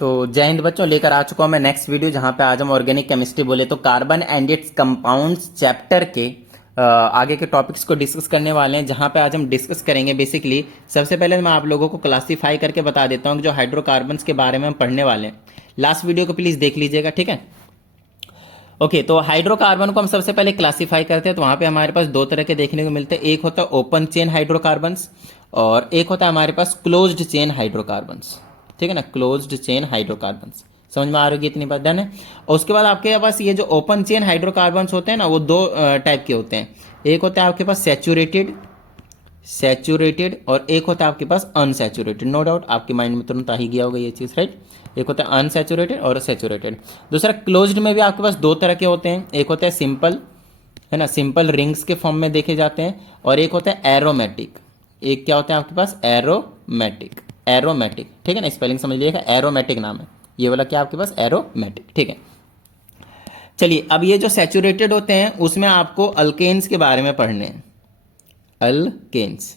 तो जय हिंद बच्चों, लेकर आ चुका हूं मैं नेक्स्ट वीडियो, जहां पे आज हम ऑर्गेनिक केमिस्ट्री बोले तो carbon and it's compounds chapter के आगे के टॉपिक्स को डिस्कस करने वाले हैं। जहां पे आज हम डिस्कस करेंगे बेसिकली, सबसे पहले मैं आप लोगों को क्लासीफाई करके बता देता हूं कि जो हाइड्रोकार्बन्स के बारे में हम पढ़ने वाले हैं। लास्ट वीडियो को प्लीज देख लीजिएगा, ठीक है। ओके, तो हाइड्रोकार्बन को हम सबसे पहले क्लासीफाई करते हैं। तो वहां पे हमारे पास दो तरह के देखने को मिलते हैं। एक होता है ओपन चेन हाइड्रोकार्बन्स और एक होता है हमारे पास क्लोज्ड चेन हाइड्रोकार्बन्स, ठीक है ना। क्लोज्ड चेन हाइड्रोकार्बन्स समझ में आ रही है इतनी बात डन है। और उसके बाद आपके पास ये जो ओपन चेन हाइड्रोकार्बन्स होते हैं ना, वो दो टाइप के होते हैं। एक होता है आपके पास सैचुरेटेड और एक होता है आपके पास अनसैचुरेटेड। नो डाउट आपके माइंड में तुरंत आ ही गया होगा ये चीज़, राइट। एक होता है अनसैचुरेटेड और सैचुरेटेड। दूसरा क्लोज्ड में भी आपके पास दो तरह के होते हैं। एक होता है सिंपल, है ना, सिंपल रिंग्स के फॉर्म में देखे जाते हैं, और एक होता है एरोमेटिक। एक क्या होता है आपके पास, एरोमेटिक, ठीक है ना। स्पेलिंग समझ लीजिएगा, एरोमेटिक नाम है ये वाला, क्या आपके पास एरोमेटिक, ठीक है। चलिए, अब ये जो सैचुरेटेड होते हैं उसमें आपको अल्केन्स के बारे में पढ़ने हैं। अल्केन्स,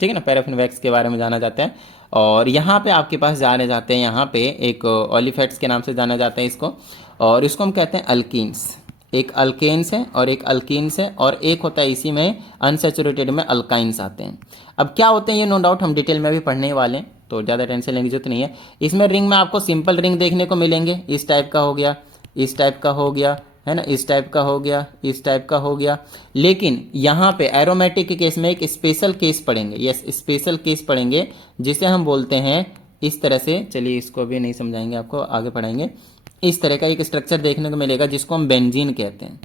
ठीक है ना। पैराफिन वैक्स के बारे में जाना जाता है। और यहाँ पे आपके पास जाने जाते हैं, यहाँ पे एक ओलिफेट्स के नाम से जाना जाता है इसको, और इसको हम कहते हैं अल्कीन्स। एक अल्केन्स है और एक अल्कीन्स है, और एक होता है इसी में अनसैचुरेटेड में अल्काइंस आते हैं। अब क्या होते हैं ये नो डाउट हम डिटेल में भी पढ़ने वाले हैं, तो ज़्यादा टेंशन लेने की जरूरत नहीं है। इसमें रिंग में आपको सिंपल रिंग देखने को मिलेंगे, इस टाइप का हो गया, इस टाइप का हो गया, है ना, इस टाइप का हो गया, इस टाइप का हो गया। लेकिन यहाँ पे एरोमेटिक के केस में एक स्पेशल केस पढ़ेंगे, यस स्पेशल केस पढ़ेंगे, जिसे हम बोलते हैं इस तरह से। चलिए, इसको अभी नहीं समझाएंगे, आपको आगे पढ़ाएंगे। इस तरह का एक स्ट्रक्चर देखने को मिलेगा जिसको हम बेंजीन कहते हैं।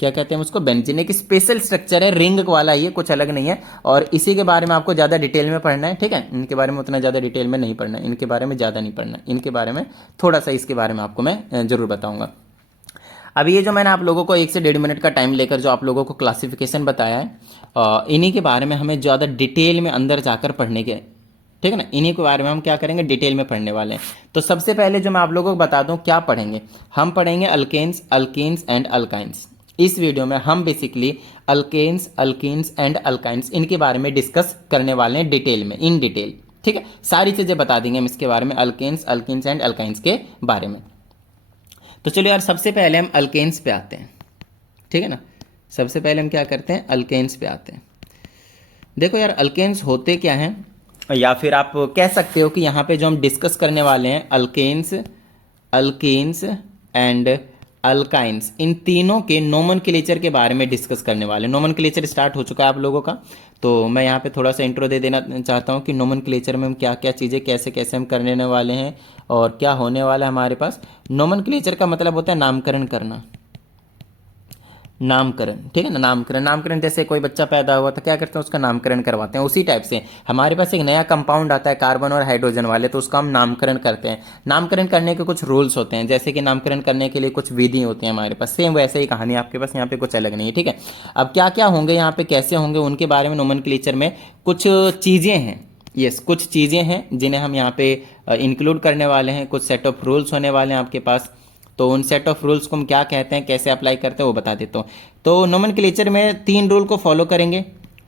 क्या कहते हैं उसको, बेंजीन। एक स्पेशल स्ट्रक्चर है, रिंग वाला, ये कुछ अलग नहीं है। और इसी के बारे में आपको ज़्यादा डिटेल में पढ़ना है, ठीक है। इनके बारे में उतना ज़्यादा डिटेल में नहीं पढ़ना है, इनके बारे में ज़्यादा नहीं पढ़ना है, इनके बारे में थोड़ा सा, इसके बारे में आपको मैं जरूर बताऊंगा। अब ये जो मैंने आप लोगों को 1 से 1.5 मिनट का टाइम लेकर जो आप लोगों को क्लासिफिकेशन बताया है, इन्हीं के बारे में हमें ज़्यादा डिटेल में अंदर जाकर पढ़ने के, ठीक है ना। इन्हीं के बारे में हम क्या करेंगे, डिटेल में पढ़ने वाले हैं। तो सबसे पहले जो मैं आप लोगों को बता दूं क्या पढ़ेंगे, हम पढ़ेंगे अल्केन्स, अल्कीन्स एंड अल्काइंस। इस वीडियो में हम basically alkanes, alkenes and alkynes इनके बारे में डिस्कस करने वाले हैं डिटेल में, इन डिटेल, ठीक है। सारी चीज़ें बता देंगे हम इसके बारे में, अल्केन्स, अल्कीन्स एंड अल्काइंस के बारे में। तो चलो यार, सबसे पहले हम अल्केन्स पे आते हैं, ठीक है ना। सबसे पहले हम क्या करते हैं, अल्केन्स पे आते हैं। देखो यार, अल्केन्स होते क्या हैं, या फिर आप कह सकते हो कि यहाँ पे जो हम डिस्कस करने वाले हैं, अल्केन्स, अल्कीन्स एंड अल्काइंस, इन तीनों के नोमेनक्लेचर के बारे में डिस्कस करने वाले हैं। नोमेनक्लेचर स्टार्ट हो चुका है आप लोगों का, तो मैं यहाँ पे थोड़ा सा इंट्रो दे देना चाहता हूँ कि नोमेनक्लेचर में हम क्या क्या चीज़ें कैसे कैसे हम करने वाले हैं और क्या होने वाला है हमारे पास। नोमेनक्लेचर का मतलब होता है नामकरण करना, नामकरण, ठीक है ना। नामकरण जैसे कोई बच्चा पैदा हुआ तो क्या करते हैं, उसका नामकरण करवाते हैं। उसी टाइप से हमारे पास एक नया कंपाउंड आता है कार्बन और हाइड्रोजन वाले, तो उसका हम नामकरण करते हैं। नामकरण करने के कुछ रूल्स होते हैं, जैसे कि नामकरण करने के लिए कुछ विधि होती है हमारे पास। सेम वैसे ही कहानी आपके पास, यहाँ पे कुछ अलग नहीं है, ठीक है। अब क्या क्या होंगे यहाँ पे, कैसे होंगे, उनके बारे में नोमेनक्लेचर में कुछ चीज़ें हैं, यस कुछ चीज़ें हैं जिन्हें हम यहाँ पे इंक्लूड करने वाले हैं। कुछ सेट ऑफ रूल्स होने वाले हैं आपके पास, तो उन सेट ऑफ रूल्स को हम क्या कहते हैं, कैसे अप्लाई करते हैं, वो बता देता हूँ। तो नोमेनक्लेचर में 3 रूल को फॉलो करेंगे।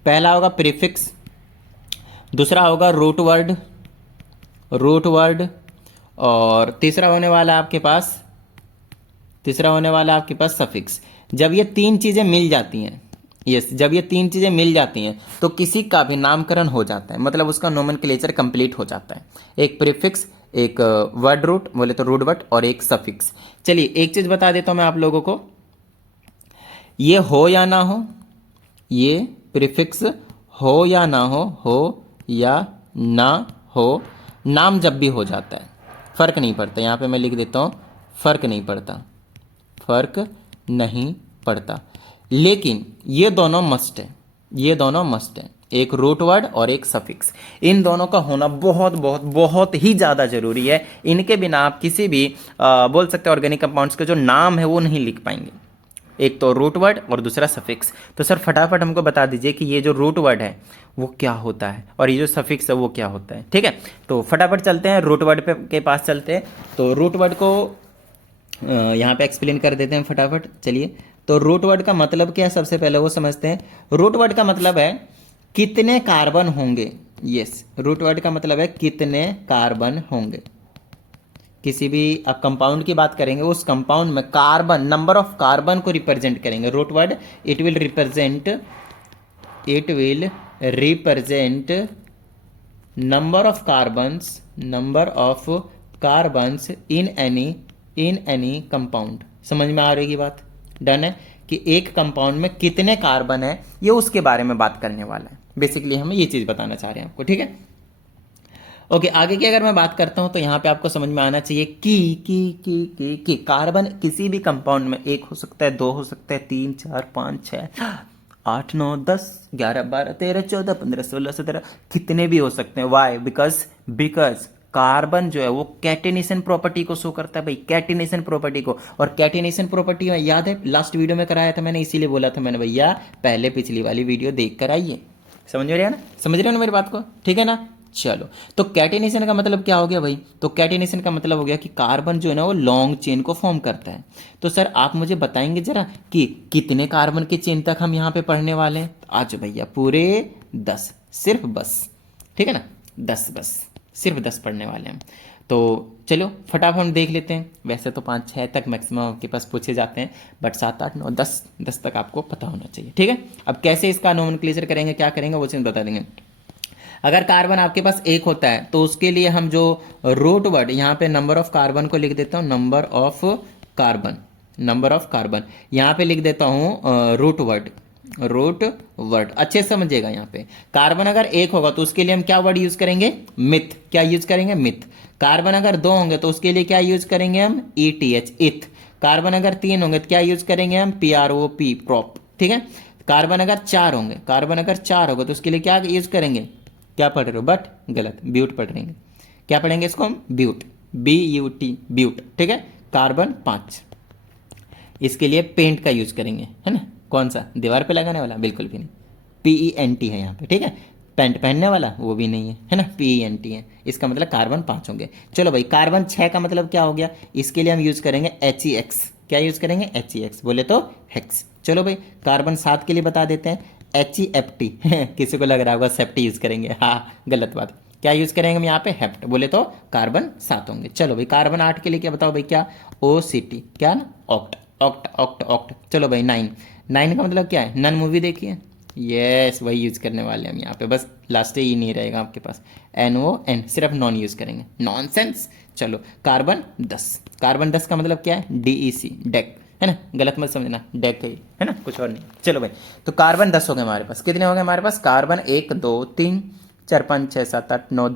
पहला होगा प्रीफिक्स, दूसरा होगा रूट वर्ड, और तीसरा होने वाला आपके पास सफिक्स। जब ये 3 चीज़ें मिल जाती हैं, यस जब ये 3 चीज़ें मिल जाती हैं तो किसी का भी नामकरण हो जाता है, मतलब उसका नोमेनक्लेचर कंप्लीट हो जाता है। एक प्रीफिक्स, एक वर्ड रूट बोले तो रूट वर्ड, और एक सफिक्स। चलिए, एक चीज़ बता देता हूँ मैं आप लोगों को, ये हो या ना हो, ये प्रीफिक्स हो या ना हो या ना हो, नाम जब भी हो जाता है फर्क नहीं पड़ता। यहाँ पे मैं लिख देता हूँ, फर्क नहीं पड़ता। लेकिन ये दोनों मस्ट है, एक रूट वर्ड और एक सफिक्स। इन दोनों का होना बहुत बहुत बहुत ही ज़्यादा जरूरी है। इनके बिना आप किसी भी बोल सकते हैं ऑर्गेनिक कंपाउंड्स के जो नाम है वो नहीं लिख पाएंगे। एक तो रूट वर्ड और दूसरा सफिक्स। तो सर फटाफट हमको बता दीजिए कि ये जो रूट वर्ड है वो क्या होता है और ये जो सफिक्स है वो क्या होता है, ठीक है। तो फटाफट चलते हैं रूट वर्ड के पास चलते हैं। तो रूट वर्ड को यहाँ पे एक्सप्लेन कर देते हैं फटाफट। चलिए, तो रूट वर्ड का मतलब क्या है, सबसे पहले वो समझते हैं। रूट वर्ड का मतलब है कितने कार्बन होंगे, यस रूट वर्ड का मतलब है कितने कार्बन होंगे, किसी भी आप कंपाउंड की बात करेंगे, उस कंपाउंड में कार्बन, नंबर ऑफ कार्बन को रिप्रेजेंट करेंगे। Root word it will represent number of carbons in any compound. समझ में आ रही है बात? डन है कि एक कंपाउंड में कितने कार्बन है, ये उसके बारे में बात करने वाला है। बेसिकली हम ये चीज बताना चाह रहे हैं आपको, ठीक है। ओके, आगे की अगर मैं बात करता हूं तो यहां पे आपको समझ में आना चाहिए कि कार्बन किसी भी कंपाउंड में एक हो सकता है, दो हो सकता है, 3 4 5 6 8 9 10 11 12 13 14 15 16 17 कितने भी हो सकते हैं। वाई? बिकॉज कार्बन जो है वो कैटिनेशन प्रॉपर्टी को शो करता है भाई, कैटिनेशन प्रॉपर्टी को। और कैटिनेशन प्रॉपर्टी याद है लास्ट वीडियो में कराया था मैंने, इसीलिए बोला था मैंने भैया पहले पिछली वाली वीडियो देख कर आइए। समझ रहे हैं ना? समझ रहे हो ना मेरी बात को? ठीक है ना? चलो, तो कैटिनेशन का मतलब क्या हो गया भाई? तो कैटिनेशन का मतलब हो गया कि कार्बन जो है ना वो लॉन्ग चेन को फॉर्म करता है। तो सर आप मुझे बताएंगे जरा कि कितने कार्बन की चेन तक हम यहाँ पे पढ़ने वाले हैं? आज भैया पूरे 10, सिर्फ बस, ठीक है ना, 10 बस, सिर्फ 10 पढ़ने वाले हैं। तो चलो फटाफट हम देख लेते हैं। वैसे तो 5 6 तक मैक्सिमम आपके पास पूछे जाते हैं, बट 7 8 9 10 तक आपको पता होना चाहिए, ठीक है। अब कैसे इसका नोमेनक्लेचर करेंगे, क्या करेंगे, वो चीज़ बता देंगे। अगर कार्बन आपके पास एक होता है तो उसके लिए हम जो रूट वर्ड यहाँ पे नंबर ऑफ कार्बन को लिख देता हूँ, नंबर ऑफ कार्बन यहाँ पे लिख देता हूँ रूट वर्ड अच्छे से समझिएगा। यहाँ पे कार्बन अगर एक होगा तो उसके लिए हम क्या वर्ड यूज करेंगे? मिथ। क्या यूज करेंगे? मिथ। कार्बन अगर 2 होंगे तो उसके लिए क्या यूज करेंगे हम? ETH, इथ। कार्बन अगर 3 होंगे तो क्या यूज करेंगे हम? PROP, प्रॉप, ठीक है। कार्बन अगर 4 होंगे तो उसके लिए क्या यूज करेंगे? क्या पढ़ रहे हो? बट गलत, ब्यूट पढ़ रहे हैं। क्या पढ़ेंगे इसको हम? ब्यूट, BUT, ब्यूट, ठीक है। कार्बन 5, इसके लिए पेंट का यूज करेंगे, है ना। कौन सा? दीवार पे लगाने वाला? बिल्कुल भी नहीं, PENT है यहाँ पे, ठीक है। पेंट पहनने वाला वो भी नहीं है ना, PENT है। इसका मतलब कार्बन 5 होंगे। चलो भाई, कार्बन 6 का मतलब क्या हो गया? इसके लिए हम यूज करेंगे HEX। क्या यूज करेंगे? HEX, बोले तो हेक्स। चलो भाई, कार्बन 7 के लिए बता देते हैं HEFT। किसी को लग रहा होगा सेफ्टी यूज करेंगे, हाँ गलत बात। क्या यूज करेंगे हम यहाँ पे? हेप्ट, बोले तो कार्बन 7 होंगे। चलो भाई, कार्बन 8 के लिए क्या बताओ भाई? क्या? OCT, क्या ना, ऑक्ट। चलो भाई, 9 का मतलब क्या है? नन मूवी देखी है? यस, वही यूज करने वाले हम यहाँ पे, बस लास्ट ही नहीं रहेगा आपके पास, NON, सिर्फ नॉन यूज करेंगे। नॉनसेंस। चलो, कार्बन 10 का मतलब क्या है? DEC, डेक, है ना, गलत मत समझना, डेक है ना, कुछ और नहीं। चलो भाई, तो कार्बन 10 हो गए हमारे पास। कितने हो गए हमारे पास? कार्बन 1 2 3 4 5 6 7 8 9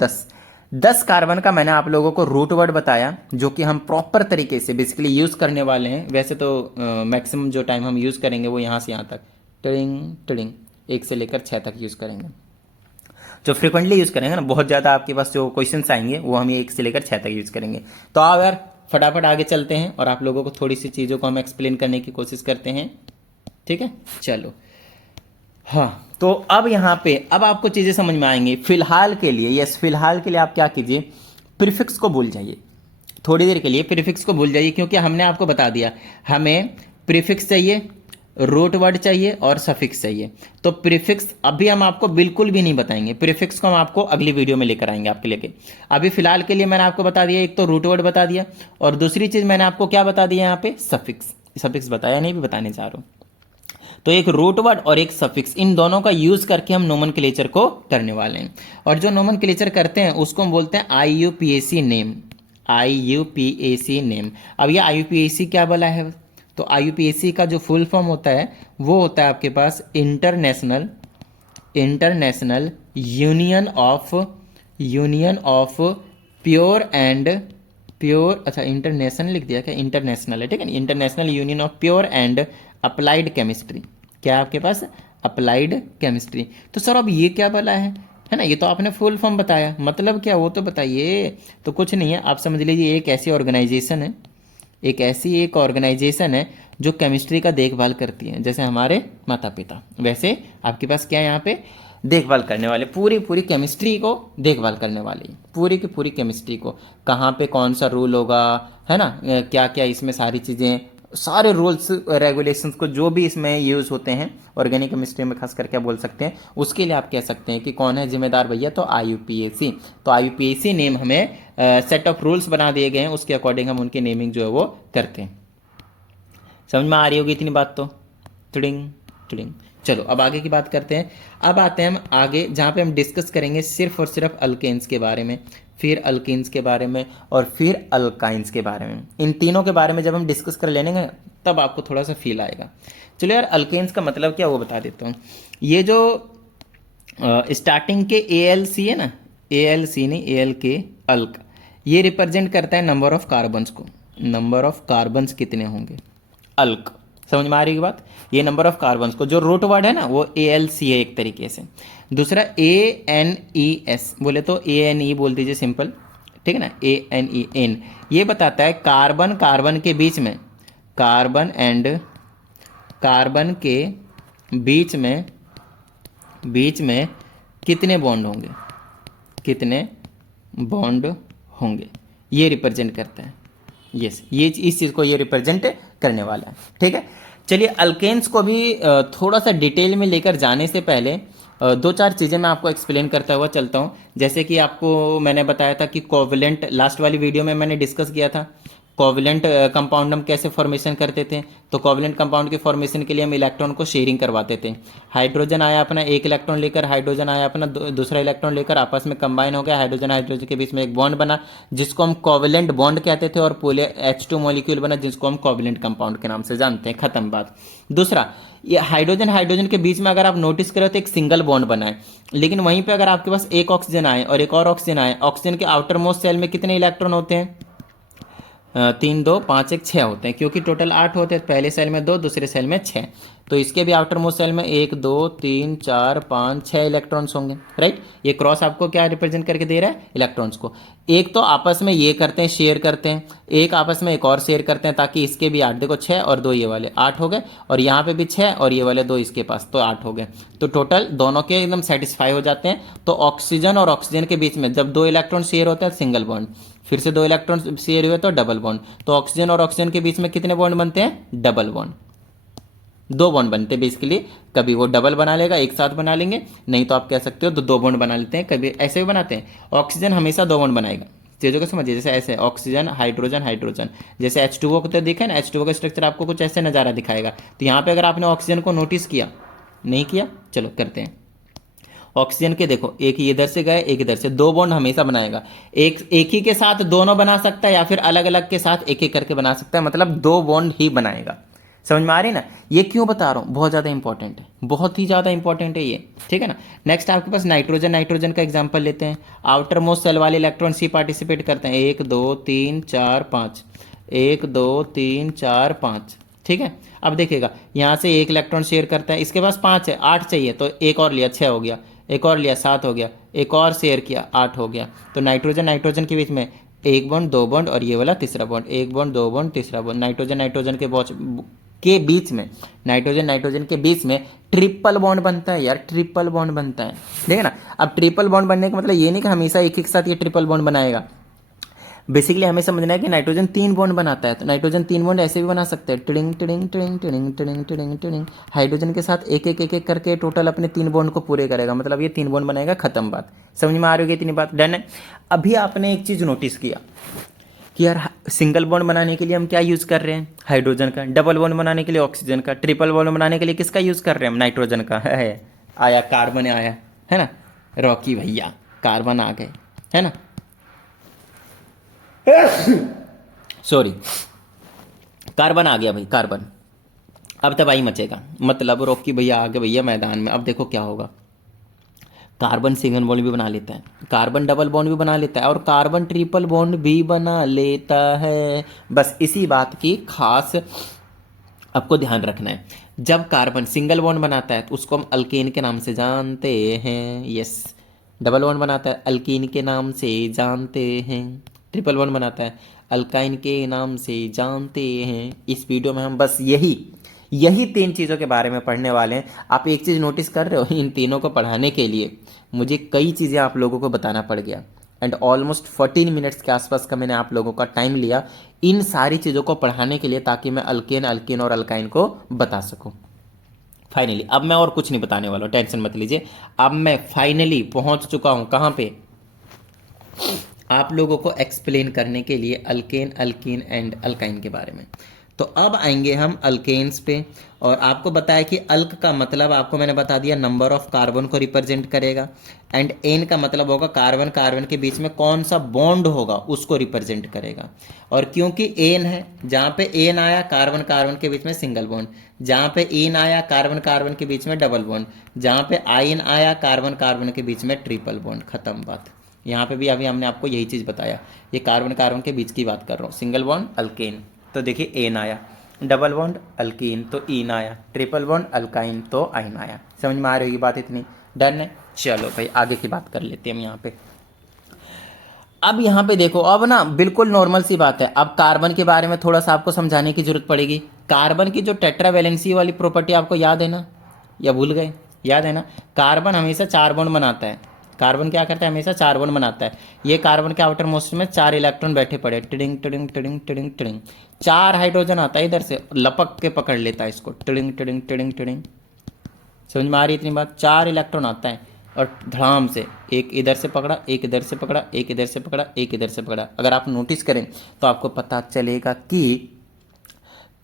10 कार्बन का मैंने आप लोगों को रूट वर्ड बताया, जो कि हम प्रॉपर तरीके से बेसिकली यूज करने वाले हैं। वैसे तो मैक्सिमम जो टाइम हम यूज करेंगे वो यहाँ से यहाँ तक, टिड़िंग 1 से लेकर 6 तक यूज करेंगे। जो फ्रिक्वेंटली यूज करेंगे ना, बहुत ज़्यादा आपके पास जो क्वेश्चंस आएंगे वो हम 1 से लेकर 6 तक यूज करेंगे। तो आओ यार फटाफट आगे चलते हैं और आप लोगों को थोड़ी सी चीज़ों को हम एक्सप्लेन करने की कोशिश करते हैं, ठीक है। चलो, हाँ, तो अब यहाँ पे अब आपको चीज़ें समझ में आएंगी। फिलहाल के लिए फिलहाल के लिए आप क्या कीजिए? प्रीफिक्स को भूल जाइए, थोड़ी देर के लिए प्रीफिक्स को भूल जाइए, क्योंकि हमने आपको बता दिया हमें प्रीफिक्स चाहिए, रूट वर्ड चाहिए और सफिक्स चाहिए। तो प्रीफिक्स अभी हम आपको बिल्कुल भी नहीं बताएंगे, प्रीफिक्स को हम आपको अगली वीडियो में लेकर आएंगे आपके लेके। अभी फिलहाल के लिए मैंने आपको बता दिया, एक तो रूट वर्ड बता दिया और दूसरी चीज मैंने आपको क्या बता दिया यहाँ पे? सफिक्स बताया, नहीं भी बताने जा रहा हूँ। तो एक रूट वर्ड और एक सफिक्स, इन दोनों का यूज करके हम नोमेनक्लेचर को करने वाले हैं। और जो नोमेनक्लेचर करते हैं उसको हम बोलते हैं IUPAC नेम। अब ये IUPAC क्या बोला है? तो IUPAC का जो फुल फॉर्म होता है वो होता है आपके पास इंटरनेशनल यूनियन ऑफ प्योर अच्छा इंटरनेशनल लिख दिया क्या? इंटरनेशनल है, ठीक है। International union of pure and applied chemistry. क्या आपके पास? Applied chemistry. तो सर अब ये क्या बोला है ना? ये तो आपने फुल फॉर्म बताया, मतलब क्या वो तो बताइए। तो कुछ नहीं है, आप समझ लीजिए एक ऐसी ऑर्गेनाइजेशन है जो केमिस्ट्री का देखभाल करती है, जैसे हमारे माता पिता, वैसे आपके पास क्या है यहाँ पे? देखभाल करने वाले, पूरी केमिस्ट्री को देखभाल करने वाले, पूरी की पूरी केमिस्ट्री को, कहाँ पे कौन सा रूल होगा, है ना, क्या क्या इसमें सारी चीज़ें सारे रूल्स रेगुलेशंस को जो भी इसमें यूज़ होते हैं ऑर्गेनिक केमिस्ट्री में खास करके आप बोल सकते हैं, उसके लिए आप कह सकते हैं कि कौन है जिम्मेदार भैया, तो IUPAC। तो IUPAC नेम हमें सेट ऑफ रूल्स बना दिए गए हैं, उसके अकॉर्डिंग हम उनके नेमिंग जो है वो करते हैं। समझ में आ रही होगी इतनी बात तो। Tiding tiding. चलो अब आगे की बात करते हैं। अब आते हैं हम आगे जहाँ पे हम डिस्कस करेंगे सिर्फ और सिर्फ अल्केन्स के बारे में, फिर अल्कीन्स के बारे में, और फिर अल्काइंस के बारे में। इन तीनों के बारे में जब हम डिस्कस कर लेंगे तब आपको थोड़ा सा फील आएगा। चलो यार, अल्केन्स का मतलब क्या वो बता देता हूँ। ये जो स्टार्टिंग के ALC है ना, ALC नहीं ALK, अल्क, ये रिप्रेजेंट करता है नंबर ऑफ कार्बन्स को। नंबर ऑफ कार्बन्स कितने होंगे, अल्क। समझ में आ रही है बात। ये नंबर ऑफ कार्बन्स को, जो रूट वर्ड है ना वो ALC है एक तरीके से। दूसरा ANES, बोले तो ANE बोल दीजिए सिंपल, ठीक है ना, ANEN। ये बताता है कार्बन कार्बन के बीच में, कार्बन एंड कार्बन के बीच में कितने बॉन्ड होंगे, कितने बॉन्ड होंगे, ये रिप्रेजेंट करता है। यस, ये इस चीज़ को ये रिप्रेजेंट करने वाला है, ठीक है। चलिए, अल्केन्स को भी थोड़ा सा डिटेल में लेकर जाने से पहले दो चार चीज़ें मैं आपको एक्सप्लेन करता हुआ चलता हूँ। जैसे कि आपको मैंने बताया था कि कोवलेंट, लास्ट वाली वीडियो में मैंने डिस्कस किया था कोवलेंट कंपाउंड हम कैसे फॉर्मेशन करते थे। तो कोवलेंट कंपाउंड के फॉर्मेशन के लिए हम इलेक्ट्रॉन को शेयरिंग करवाते थे। हाइड्रोजन आया अपना एक इलेक्ट्रॉन लेकर, हाइड्रोजन आया अपना दूसरा इलेक्ट्रॉन लेकर, आपस में कंबाइन हो गया, हाइड्रोजन हाइड्रोजन के बीच में एक बॉन्ड बना जिसको हम कोवलेंट बॉन्ड कहते थे, और पूरे H2 मॉलिक्यूल बना जिसको हम कोवलेंट कंपाउंड के नाम से जानते हैं। खत्म बात। दूसरा, ये हाइड्रोजन हाइड्रोजन के बीच में अगर आप नोटिस करो तो एक सिंगल बॉन्ड बना है, लेकिन वहीं पे अगर आपके पास एक ऑक्सीजन आए और एक और ऑक्सीजन आए, ऑक्सीजन के आउटर मोस्ट सेल में कितने इलेक्ट्रॉन होते हैं, 3 2 5 1 6 होते हैं, क्योंकि टोटल 8 होते हैं। पहले सेल में 2, दूसरे सेल में 6। तो इसके भी आउटर मोस्ट सेल में 1 2 3 4 5 6 इलेक्ट्रॉन्स होंगे, राइट। ये क्रॉस आपको क्या रिप्रेजेंट करके दे रहा है, इलेक्ट्रॉन्स को। एक तो आपस में ये करते हैं, शेयर करते हैं, एक आपस में एक और शेयर करते हैं, ताकि इसके भी 8, देखो 6 और 2 ये वाले 8 हो गए, और यहाँ पे भी 6 और ये वाले 2 इसके पास, तो 8 हो गए। तो टोटल दोनों के एकदम सेटिस्फाई हो जाते हैं। तो ऑक्सीजन और ऑक्सीजन के बीच में जब 2 इलेक्ट्रॉन शेयर होते हैं सिंगल बॉन्ड, फिर से 2 इलेक्ट्रॉन शेयर हुए तो डबल बॉन्ड। तो ऑक्सीजन और ऑक्सीजन के बीच में कितने बॉन्ड बनते हैं, डबल बॉन्ड, 2 बॉन्ड बनते हैं बेसिकली। कभी वो डबल बना लेगा, एक साथ बना लेंगे, नहीं तो आप कह सकते हो तो 2 बॉन्ड बना लेते हैं, कभी ऐसे भी बनाते हैं। ऑक्सीजन हमेशा 2 बॉन्ड बनाएगा, चीज़ों को समझिए। जैसे ऐसे ऑक्सीजन हाइड्रोजन हाइड्रोजन, जैसे H2O को तो देखा ना, H2O का स्ट्रक्चर आपको कुछ ऐसे नज़ारा दिखाएगा। तो यहाँ पे अगर आपने ऑक्सीजन को नोटिस किया, नहीं किया, चलो करते हैं। ऑक्सीजन के देखो, एक इधर से गए एक इधर से, 2 बॉन्ड हमेशा बनाएगा। एक ही के साथ दोनों बना सकता है, या फिर अलग अलग के साथ एक एक करके बना सकता है, मतलब 2 बॉन्ड ही बनाएगा। समझ में आ रही है ना। ये क्यों बता रहा हूँ, बहुत ज़्यादा इंपॉर्टेंट है, बहुत ही ज़्यादा इंपॉर्टेंट है ये, ठीक है ना। नेक्स्ट आपके पास नाइट्रोजन, नाइट्रोजन का एग्जांपल लेते हैं। आउटर मोस्ट सेल वाले इलेक्ट्रॉन सी पार्टिसिपेट करते हैं, 1 2 3 4 5, 1 2 3 4 5, ठीक है। अब देखिएगा, यहाँ से एक इलेक्ट्रॉन शेयर करता है, इसके पास 5 है, 8 चाहिए, तो एक और लिया 6 हो गया, एक और लिया 7 हो गया, एक और शेयर किया 8 हो गया। तो नाइट्रोजन नाइट्रोजन के बीच में 1 बॉन्ड 2 बॉन्ड और ये वाला तीसरा बॉन्ड, 1 बॉन्ड 2 बॉन्ड तीसरा बॉन्ड। नाइट्रोजन नाइट्रोजन के बीच में, नाइट्रोजन नाइट्रोजन के बीच में ट्रिपल बॉन्ड बनता है यार, ट्रिपल बॉन्ड बनता है, ठीक है ना। अब ट्रिपल बॉन्ड बनने का मतलब ये नहीं कि हमेशा एक ही के साथ ये ट्रिपल बॉन्ड बनाएगा। बेसिकली हमें समझना है कि नाइट्रोजन 3 बॉन्ड बनाता है, तो नाइट्रोजन 3 बॉन्ड ऐसे भी बना सकते हैं, tiding tiding tiding tiding tiding tiding tiding. Hydrogen के साथ एक एक एक एक करके टोटल अपने 3 बॉन्ड को पूरे करेगा, मतलब ये 3 बॉन्ड बनाएगा, खत्म बात। समझ में आ रही होगी इतनी बात, डन है। अभी आपने एक चीज़ नोटिस किया कि यार सिंगल बॉन्ड बनाने के लिए हम क्या यूज़ कर रहे हैं, हाइड्रोजन का। डबल बॉन्ड बनाने के लिए ऑक्सीजन का। ट्रिपल बॉन्ड बनाने के लिए किसका यूज़ कर रहे हैं हम, नाइट्रोजन का है। आया कार्बन आया है ना, रॉकी भैया कार्बन आ गए, है ना। सॉरी, कार्बन आ गया भाई, कार्बन। अब तबाही मचेगा, मतलब रॉकी भैया आ गए भैया मैदान में। अब देखो क्या होगा, कार्बन सिंगल बॉन्ड भी बना लेता है, कार्बन डबल बॉन्ड भी बना लेता है, और कार्बन ट्रिपल बॉन्ड भी बना लेता है। बस इसी बात की खास आपको ध्यान रखना है। जब कार्बन सिंगल बॉन्ड बनाता है तो उसको हम अल्केन के नाम से जानते हैं, यस। डबल बॉन्ड बनाता है अल्कीन के नाम से जानते हैं, ट्रिपल बॉन्ड बनाता है अल्काइन के नाम से जानते हैं। इस वीडियो में हम बस यही 3 चीज़ों के बारे में पढ़ने वाले हैं। आप एक चीज़ नोटिस कर रहे हो, इन तीनों को पढ़ाने के लिए मुझे कई चीज़ें आप लोगों को बताना पड़ गया। एंड ऑलमोस्ट 14 मिनट्स के आसपास का मैंने आप लोगों का टाइम लिया इन सारी चीज़ों को पढ़ाने के लिए, ताकि मैं अल्केन, अल्कीन और अल्काइन को बता सकूं। फाइनली अब मैं और कुछ नहीं बताने वाला हूं, टेंशन मत लीजिए। अब मैं फाइनली पहुंच चुका हूं कहां पे, आप लोगों को एक्सप्लेन करने के लिए अल्केन, अल्कीन एंड अल्काइन के बारे में। तो अब आएंगे हम अल्केन्स पे, और आपको बताया कि अल्क का मतलब आपको मैंने बता दिया नंबर ऑफ कार्बन को रिप्रेजेंट करेगा, एंड एन का मतलब होगा कार्बन कार्बन के बीच में कौन सा बॉन्ड होगा उसको रिप्रेजेंट करेगा। और क्योंकि एन है, जहाँ पे एन आया कार्बन कार्बन के बीच में सिंगल बॉन्ड, जहाँ पे इन आया कार्बन कार्बन के बीच में डबल बॉन्ड, जहाँ पे आइन आया कार्बन कार्बन के बीच में ट्रिपल बॉन्ड। खत्म बात। यहाँ पे भी अभी हमने आपको यही चीज़ बताया, ये कार्बन कार्बन के बीच की बात कर रहा हूँ। सिंगल बॉन्ड अल्केन तो देखिए एन आया, डबल बॉन्ड अल्कीन तो इन आया, ट्रिपल बॉन्ड अल्काइन तो आइन आया। समझ में आ रही होगी बात इतनी? डन है। चलो भाई आगे की बात कर लेते हैं हम यहाँ पे। अब यहाँ पे देखो, अब ना बिल्कुल नॉर्मल सी बात है। अब कार्बन के बारे में थोड़ा सा आपको समझाने की जरूरत पड़ेगी। कार्बन की जो टेट्रावैलेंसी वाली प्रॉपर्टी आपको याद है ना, या भूल गए? याद है ना, कार्बन हमेशा 4 बॉन्ड बनाता है। कार्बन क्या करता है? हमेशा 4 बॉन्ड बनाता है। ये कार्बन के आउटर मोस्ट में 4 इलेक्ट्रॉन बैठे पड़े, tiding tiding tiding tiding tiding. 4 hydrogen आता है इधर से, लपक के पकड़ लेता है इसको, टिडिंग टिडिंग टिडिंग टिडिंग। समझ में आ रही इतनी बात? 4 इलेक्ट्रॉन आता है और धड़ाम से एक इधर से पकड़ा, एक इधर से पकड़ा, एक इधर से पकड़ा, एक इधर से पकड़ा। अगर आप नोटिस करें तो आपको पता चलेगा कि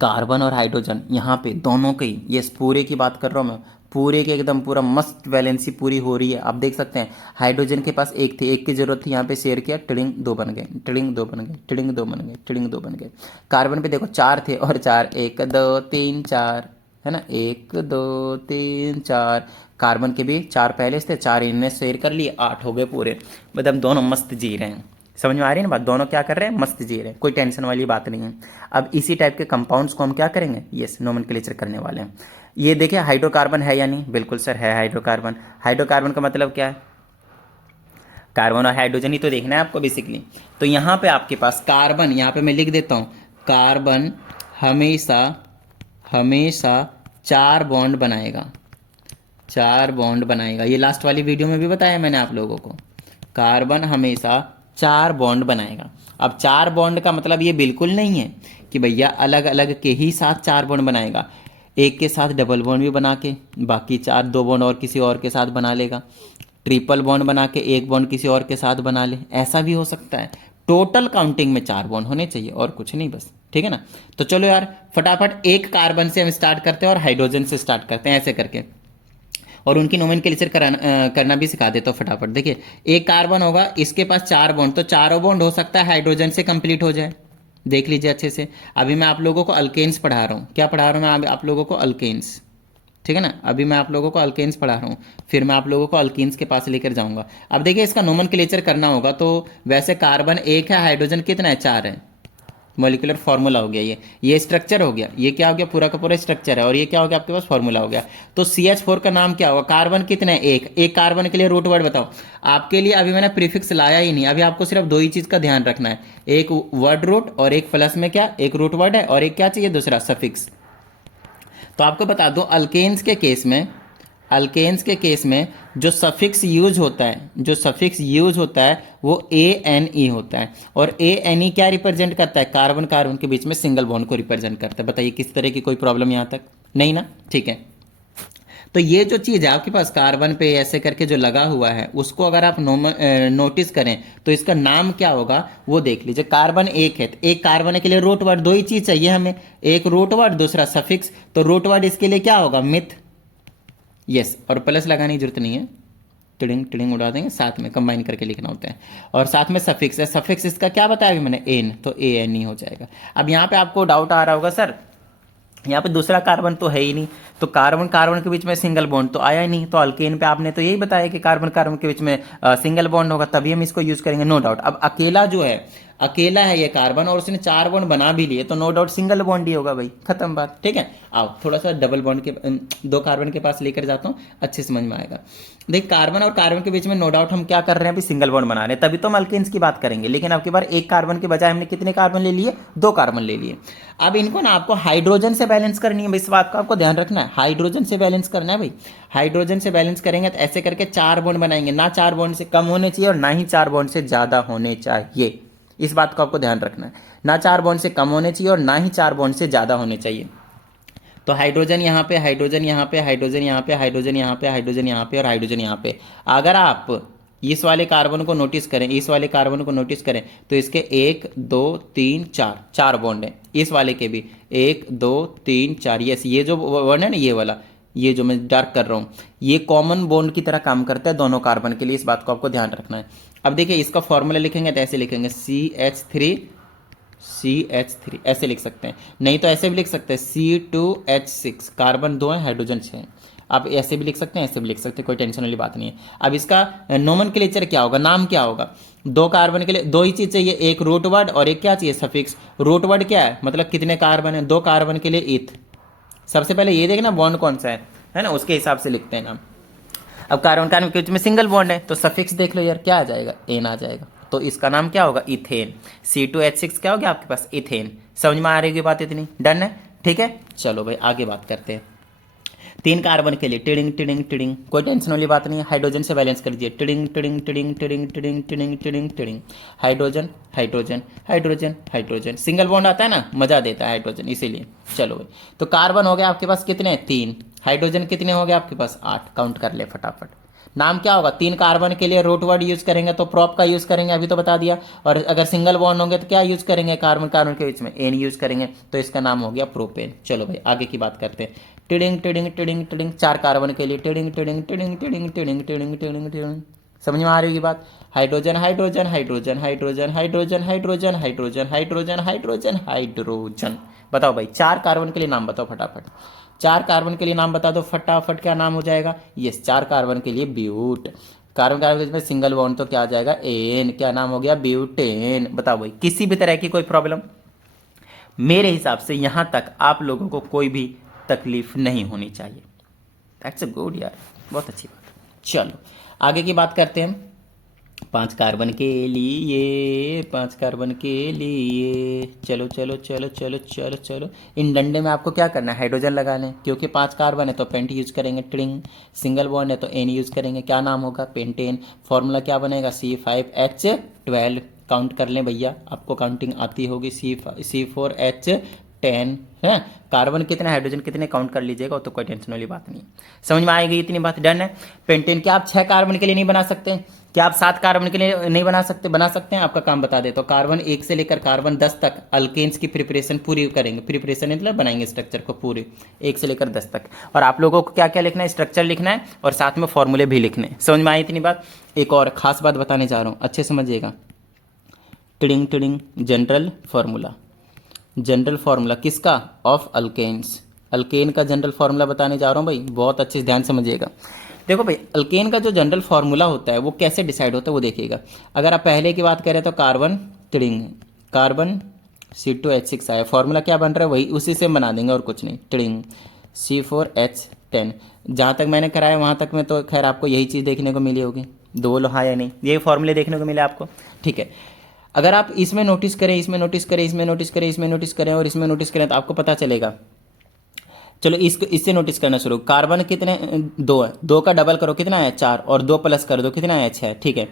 कार्बन और हाइड्रोजन यहाँ पे दोनों के ही, ये पूरे की बात कर रहा हूँ मैं, पूरे के एकदम पूरा मस्त वैलेंसी पूरी हो रही है। आप देख सकते हैं हाइड्रोजन के पास एक थी, एक की जरूरत थी, यहाँ पे शेयर किया, टिडिंग 2 बन गए, टिडिंग 2 बन गए, टिडिंग 2 बन गए, टिडिंग 2 बन गए। कार्बन पे देखो 4 थे और 4, 1 2 3 4 है ना, 1 2 3 4। कार्बन के भी 4 पहले से थे, 4 इनने शेयर कर लिए, 8 हो गए पूरे। मतलब दोनों मस्त जी रहे हैं। समझ में आ रही है ना बात? दोनों क्या कर रहे हैं? मस्त जी रहे हैं, कोई टेंशन वाली बात नहीं है। अब इसी टाइप के कंपाउंड्स को हम क्या करेंगे? यस, नोमेनक्लेचर करने वाले हैं। ये देखिए हाइड्रोकार्बन है या नहीं? बिल्कुल सर है हाइड्रोकार्बन। हाइड्रोकार्बन का मतलब क्या है? कार्बन और हाइड्रोजन ही तो देखना है आपको बेसिकली। तो यहाँ पे आपके पास कार्बन, यहाँ पे मैं लिख देता हूँ, कार्बन हमेशा हमेशा 4 बॉन्ड बनाएगा, 4 बॉन्ड बनाएगा। ये लास्ट वाली वीडियो में भी बताया मैंने आप लोगों को, कार्बन हमेशा 4 बॉन्ड बनाएगा। अब 4 बॉन्ड का मतलब ये बिल्कुल नहीं है कि भैया अलग अलग के ही साथ 4 बॉन्ड बनाएगा। एक के साथ डबल बॉन्ड भी बना के बाकी 4, 2 बॉन्ड और किसी और के साथ बना लेगा। ट्रिपल बॉन्ड बना के 1 बॉन्ड किसी और के साथ बना ले, ऐसा भी हो सकता है। टोटल काउंटिंग में 4 बॉन्ड होने चाहिए और कुछ नहीं, बस। ठीक है ना? तो चलो यार फटाफट एक कार्बन से हम स्टार्ट करते हैं और हाइड्रोजन से स्टार्ट करते हैं, ऐसे करके, और उनकी नोमेनक्लेचर करना भी सिखा देता हूँ फटाफट। देखिए एक कार्बन होगा, इसके पास 4 बॉन्ड, तो चारों बॉन्ड हो सकता है हाइड्रोजन से कंप्लीट हो जाए। देख लीजिए अच्छे से। अभी मैं आप लोगों को अल्केन्स पढ़ा रहा हूँ। क्या पढ़ा रहा हूँ मैं आप लोगों को? अल्केन्स। ठीक है ना? अभी मैं आप लोगों को अल्केन्स पढ़ा रहा हूँ, फिर मैं आप लोगों को अल्कीन्स के पास लेकर जाऊंगा। अब देखिए इसका नोमेनक्लेचर करना होगा, तो वैसे कार्बन 1 है, हाइड्रोजन कितना है? 4 है। मॉलिक्यूलर फार्मूला हो गया ये स्ट्रक्चर हो गया, ये क्या हो गया? पूरा का पूरा स्ट्रक्चर है, और ये क्या हो गया? आपके पास फार्मूला हो गया। तो CH4 का नाम क्या होगा? कार्बन कितने हैं? एक कार्बन के लिए रूट वर्ड बताओ। आपके लिए अभी मैंने प्रीफिक्स लाया ही नहीं, अभी आपको सिर्फ 2 ही चीज़ का ध्यान रखना है, एक वर्ड रूट और एक प्लस में क्या, एक रूट वर्ड है, और एक क्या चाहिए? दूसरा सफिक्स। तो आपको बता दो अल्केन्स के केस में, अल्केन्स के केस में जो सफिक्स यूज होता है, जो सफिक्स यूज होता है वो ANE होता है। और ANE क्या रिप्रेजेंट करता है? कार्बन कार्बन के बीच में सिंगल बॉन्ड को रिप्रेजेंट करता है। बताइए किस तरह की कोई प्रॉब्लम यहाँ तक? नहीं ना? ठीक है। तो ये जो चीज़ है आपके पास कार्बन पे ऐसे करके जो लगा हुआ है, उसको अगर आप नोटिस करें तो इसका नाम क्या होगा वो देख लीजिए। कार्बन 1 है, तो एक कार्बन के लिए रूट वर्ड 2 ही चीज़ चाहिए हमें, एक रूट वर्ड, दूसरा सफिक्स। तो रूट वर्ड इसके लिए क्या होगा? मिथ। यस, और प्लस लगाने की जरूरत नहीं है, टिडिंग टिडिंग उड़ा देंगे, साथ में कंबाइन करके लिखना होता है। और साथ में सफिक्स है, सफिक्स इसका क्या बताया अभी मैंने? एन, तो ANE हो जाएगा। अब यहाँ पे आपको डाउट आ रहा होगा सर यहाँ पे दूसरा कार्बन तो है ही नहीं, तो कार्बन कार्बन के बीच में सिंगल बॉन्ड तो आया ही नहीं, तो अल्केन पे आपने तो यही बताया कि कार्बन कार्बन के बीच में सिंगल बॉन्ड होगा, तभी हम इसको यूज करेंगे। No doubt. अब अकेला जो है, अकेला है ये कार्बन और उसने 4 बॉन्ड बना भी लिए तो नो डाउट सिंगल बॉन्ड ही होगा भाई, खत्म बात। ठीक है, आओ थोड़ा सा डबल बॉन्ड के 2 कार्बन के पास लेकर जाता हूँ, अच्छे समझ में आएगा। देख कार्बन और कार्बन के बीच में नो डाउट हम क्या कर रहे हैं अभी, सिंगल बॉन्ड बना रहे हैं, तभी तो हम अल्केन्स की बात करेंगे। लेकिन अब की बार एक कार्बन के बजाय हमने कितने कार्बन ले लिए, 2 कार्बन ले लिए। अब इनको ना आपको हाइड्रोजन से बैलेंस करनी है भाई, इस बात का आपको ध्यान रखना है, हाइड्रोजन से बैलेंस करना है भाई। हाइड्रोजन से बैलेंस करेंगे तो ऐसे करके 4 बॉन्ड बनाएंगे, ना 4 बॉन्ड से कम होने चाहिए और ना ही 4 बॉन्ड से ज़्यादा होने चाहिए, इस बात को आपको ध्यान रखना है। ना 4 बॉन्ड से कम होने चाहिए और ना ही 4 बॉन्ड से ज़्यादा होने चाहिए। तो हाइड्रोजन यहाँ पे, हाइड्रोजन यहाँ पे, हाइड्रोजन यहाँ पे, हाइड्रोजन यहाँ पे, हाइड्रोजन यहाँ पे और हाइड्रोजन यहाँ पे। अगर आप इस वाले कार्बन को नोटिस करें, इस वाले कार्बन को नोटिस करें तो इसके 1 2 3 4 4 बॉन्ड हैं, इस वाले के भी 1 2 3 4। यस, ये जो बॉन्ड है ना, ये वाला, ये जो मैं डार्क कर रहा हूँ, ये कॉमन बॉन्ड की तरह काम करता है दोनों कार्बन के लिए, इस बात को आपको ध्यान रखना है। अब देखिए इसका फॉर्मूला लिखेंगे तो ऐसे लिखेंगे CH3 ऐसे लिख सकते हैं, नहीं तो ऐसे भी लिख सकते हैं C2H6, कार्बन 2 है हाइड्रोजन 6 है। आप ऐसे भी लिख सकते हैं, ऐसे भी लिख सकते हैं, कोई टेंशन वाली बात नहीं है। अब इसका नोमेनक्लेचर क्या होगा, नाम क्या होगा, 2 कार्बन के लिए 2 ही चीज़ चाहिए, एक रूट वर्ड और एक क्या चाहिए, सफिक्स। रूट वर्ड क्या है, मतलब कितने कार्बन है, 2 कार्बन के लिए इथ। सबसे पहले ये देखना बॉन्ड कौन सा है ना, उसके हिसाब से लिखते हैं नाम। अब कार्बन कार्बन के बीच में सिंगल बॉन्ड है तो सफिक्स देख लो यार, क्या आ जाएगा, एन आ जाएगा, तो इसका नाम क्या होगा, इथेन। C2H6 क्या हो गया आपके पास, इथेन। समझ में आ रही है बात, इतनी डन है। ठीक है, चलो भाई आगे बात करते हैं। 3 कार्बन के लिए टिडिंग टिडिंग टिडिंग, कोई टेंशन वाली बात नहीं है, हाइड्रोजन से बैलेंस कर दीजिए, tiding tiding tiding tiding tiding tiding tiding tiding, hydrogen hydrogen hydrogen hydrogen, single bond आता है ना, मजा देता है हाइड्रोजन, इसीलिए। चलो भाई, तो कार्बन हो गया आपके पास कितने, 3। हाइड्रोजन कितने हो गए आपके पास, 8। काउंट कर ले फटाफट। नाम क्या होगा, 3 कार्बन के लिए रूट वर्ड यूज करेंगे तो प्रॉप का यूज करेंगे, अभी तो बता दिया। और अगर सिंगल बॉन्ड होंगे तो क्या यूज करेंगे, कार्बन कार्बन के बीच में एन यूज करेंगे, तो इसका नाम हो गया प्रोपेन। चलो भाई आगे की बात करते हैं। Tiding tiding tiding tiding, 4 carbon के लिए tiding tiding tiding tiding tiding tiding tiding tiding, समझ में आ रही होगी बात। Hydrogen hydrogen hydrogen hydrogen hydrogen hydrogen hydrogen hydrogen hydrogen hydrogen. बताओ भाई 4 कार्बन के लिए नाम बताओ फटाफट, 4 कार्बन के लिए नाम बता दो फटाफट, क्या नाम हो जाएगा, यस 4 कार्बन के लिए ब्यूट। कार्बन कार्बन में सिंगल बॉन्ड तो क्या आ जाएगा, एन, क्या नाम हो गया, ब्यूटेन। बताओ भाई किसी भी तरह की कोई प्रॉब्लम, मेरे हिसाब से यहां तक आप लोगों को कोई भी तकलीफ नहीं होनी चाहिए। दैट्स अ गुड यार, बहुत अच्छी बात। चलो आगे की बात करते हैं। 5 कार्बन के लिए, 5 कार्बन के लिए, चलो चलो चलो चलो चलो चलो, इन डंडे में आपको क्या करना है, हाइड्रोजन लगा लें, क्योंकि 5 कार्बन है तो पेंट यूज करेंगे, ट्रिंग। सिंगल बॉन्ड है तो एन यूज करेंगे, क्या नाम होगा, पेंटेन। फॉर्मूला क्या बनेगा, C5H12। काउंट कर लें भैया, आपको काउंटिंग आती होगी, C4H10 है। कार्बन कितने, हाइड्रोजन कितने, काउंट कर लीजिएगा, तो कोई टेंशन वाली बात नहीं। समझ में आएगी इतनी बात, डन है। पेंटेन क्या आप 6 कार्बन के लिए नहीं बना सकते, क्या आप 7 कार्बन के लिए नहीं बना सकते, बना सकते हैं, आपका काम बता दे। तो कार्बन 1 से लेकर कार्बन 10 तक अल्केन्स की प्रिपरेशन पूरी करेंगे, प्रिपरेशन मतलब बनाएंगे स्ट्रक्चर को पूरे 1 से लेकर 10 तक। और आप लोगों को क्या क्या लिखना है, स्ट्रक्चर लिखना है और साथ में फॉर्मूले भी लिखने हैं। समझ में आई इतनी बात। एक और खास बात बताने जा रहा हूँ, अच्छे समझिएगा। Tiding tiding, general formula, general formula किसका, ऑफ अल्केन्स। अल्केन का जनरल फार्मूला बताने जा रहा हूँ भाई, बहुत अच्छे से ध्यान समझिएगा। देखो भाई अल्केन का जो जनरल फार्मूला होता है वो कैसे डिसाइड होता है वो देखिएगा। अगर आप पहले की बात करें तो कार्बन टिडिंग, कार्बन C2H6 आया, फार्मूला क्या बन रहा है वही, उसी से बना देंगे और कुछ नहीं, टिडिंग C4H10। जहाँ तक मैंने कराया वहाँ तक में तो खैर आपको यही चीज़ देखने को मिली होगी, दो लोहा या नहीं, ये फार्मूले देखने को मिले आपको, ठीक है। अगर आप इसमें नोटिस करें, इसमें नोटिस करें, इसमें नोटिस करें, इसमें नोटिस करें और इसमें नोटिस करें तो आपको पता चलेगा। चलो इससे नोटिस करना शुरू। कार्बन कितने, 2 है, 2 का डबल करो कितना है, 4, और 2 प्लस कर दो कितना है, 6, ठीक है।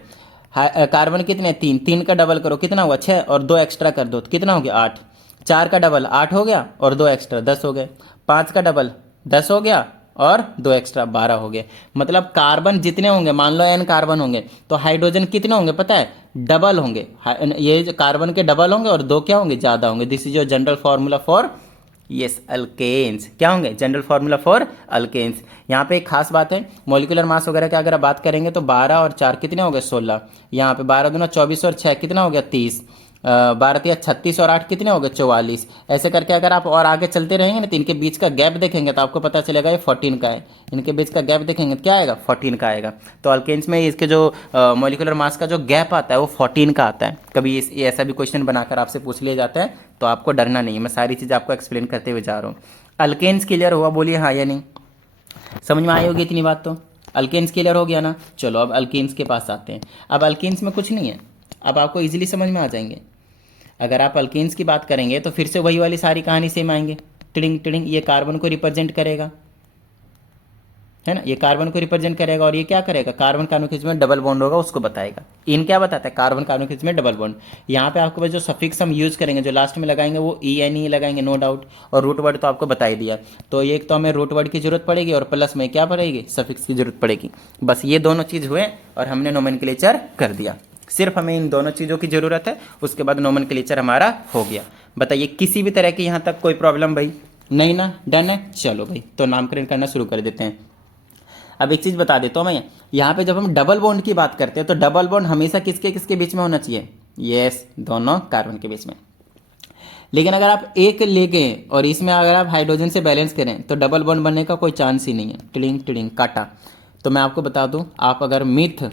कार्बन कितने, 3, 3 का डबल करो कितना हुआ, 6, और 2 एक्स्ट्रा कर दो तो कितना हो गया, 8। 4 का डबल 8 हो गया और 2 एक्स्ट्रा 10 हो गए। 5 का डबल 10 हो गया और 2 एक्स्ट्रा 12 हो गए। मतलब कार्बन जितने होंगे, मान लो n कार्बन होंगे तो हाइड्रोजन कितने होंगे पता है, डबल होंगे। ये जो कार्बन के डबल होंगे और 2 क्या होंगे, ज़्यादा होंगे। This is your general formula for yes alkanes. क्या होंगे, जनरल फार्मूला फॉर अल्केन्स। यहाँ पे एक खास बात है, मॉलिक्यूलर मास वगैरह की अगर आप बात करेंगे तो 12 और 4 कितने हो गए, 16। यहाँ पे 12 दूना 24 और 6 कितना हो गया, 30। 12 या 36 और 8 कितने हो गए 44। ऐसे करके अगर आप और आगे चलते रहेंगे ना तो इनके बीच का गैप देखेंगे तो आपको पता चलेगा ये 14 का है। इनके बीच का गैप देखेंगे तो क्या आएगा 14 का आएगा। तो अल्केन्स में इसके जो मॉलिक्यूलर मास का जो गैप आता है वो 14 का आता है। कभी ये ऐसा भी क्वेश्चन बनाकर आपसे पूछ लिया जाता है तो आपको डरना नहीं है, मैं सारी चीज़ आपको एक्सप्लेन करते हुए जा रहा हूँ। अल्केन्स क्लियर हुआ, बोलिए हाँ या नहीं, समझ में आई होगी इतनी बात तो। अल्केन्स क्लियर हो गया ना। चलो अब अल्केन्स के पास आते हैं। अब अल्केन्स में कुछ नहीं है, अब आपको इजीली समझ में आ जाएंगे। अगर आप अल्केन्स की बात करेंगे तो फिर से वही वाली सारी कहानी सेम आएंगे। टिडिंग टिडिंग, ये कार्बन को रिप्रेजेंट करेगा, है ना, ये कार्बन को रिप्रेजेंट करेगा। और ये क्या करेगा, कार्बन कार्बोनिक्स में डबल बॉन्ड होगा उसको बताएगा। इन क्या बताता है, कार्बन कार्बोनिक्स में डबल बॉन्ड। यहाँ पे आपके पास जो सफिक्स हम यूज करेंगे, जो लास्ट में लगाएंगे वो ई एन ई लगाएंगे नो डाउट। और रूट वर्ड तो आपको बता ही दिया। तो एक तो हमें रूट वर्ड की जरूरत पड़ेगी और प्लस में क्या पड़ेगी, सफिक्स की जरूरत पड़ेगी। बस ये दोनों चीज़ हुए और हमने नोमेनक्लेचर कर दिया। सिर्फ हमें इन दोनों चीज़ों की ज़रूरत है, उसके बाद नोमेनक्लेचर हमारा हो गया। बताइए किसी भी तरह की यहाँ तक कोई प्रॉब्लम भाई नहीं ना, डन है। चलो भाई तो नामकरण करना शुरू कर देते हैं। अब एक चीज़ बता देता हूँ मैं, यहाँ पे जब हम डबल बॉन्ड की बात करते हैं तो डबल बॉन्ड हमेशा किसके किसके बीच में होना चाहिए, यस दोनों कार्बन के बीच में। लेकिन अगर आप एक ले गए और इसमें अगर आप हाइड्रोजन से बैलेंस करें तो डबल बॉन्ड बनने का कोई चांस ही नहीं है। टिडिंग टिडिंग काटा। तो मैं आपको बता दूं, आप अगर मिथ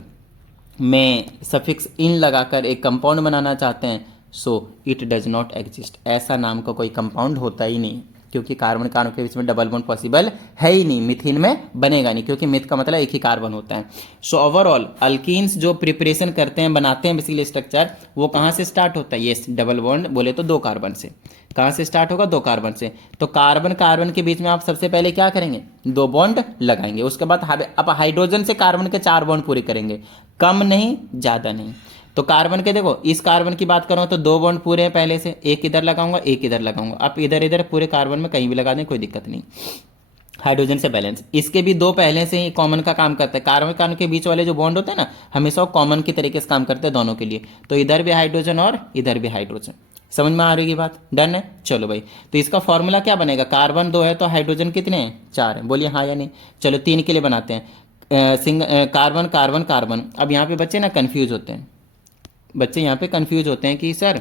में सफिक्स इन लगाकर एक कंपाउंड बनाना चाहते हैं so it does not exist. ऐसा नाम का कोई कंपाउंड होता ही नहीं, क्योंकि कार्बन कार्बन के बीच में डबल बॉन्ड पॉसिबल है ही नहीं, मिथीन में बनेगा नहीं, क्योंकि मिथ का मतलब एक ही कार्बन होता है। सो ओवरऑल अल्कीन्स जो प्रिपरेशन करते हैं, बनाते हैं बेसिकली स्ट्रक्चर, वो कहाँ से स्टार्ट होता है, ये डबल बॉन्ड बोले तो 2 कार्बन से। कहाँ से स्टार्ट होगा, 2 कार्बन से। तो कार्बन कार्बन के बीच में आप सबसे पहले क्या करेंगे, 2 बॉन्ड लगाएंगे। उसके बाद आप हाइड्रोजन से कार्बन के 4 बॉन्ड पूरे करेंगे, कम नहीं ज़्यादा नहीं। तो कार्बन के देखो, इस कार्बन की बात करो तो 2 बॉन्ड पूरे हैं पहले से, एक इधर लगाऊंगा एक इधर लगाऊंगा। आप इधर इधर पूरे कार्बन में कहीं भी लगा दें कोई दिक्कत नहीं। हाइड्रोजन से बैलेंस, इसके भी 2 पहले से ही कॉमन का काम करते हैं। कार्बन कार्बन के बीच वाले जो बॉन्ड होते हैं ना, हमेशा कॉमन की तरीके से काम करते हैं दोनों के लिए। तो इधर भी हाइड्रोजन और इधर भी हाइड्रोजन। समझ में आ रही है बात, डन है। चलो भाई तो इसका फॉर्मूला क्या बनेगा, कार्बन 2 है तो हाइड्रोजन कितने हैं, 4 है, बोलिए हाँ या नहीं। चलो 3 के लिए बनाते हैं, कार्बन कार्बन कार्बन। अब यहाँ पे बच्चे ना कंफ्यूज होते हैं, बच्चे यहाँ पे कंफ्यूज होते हैं कि सर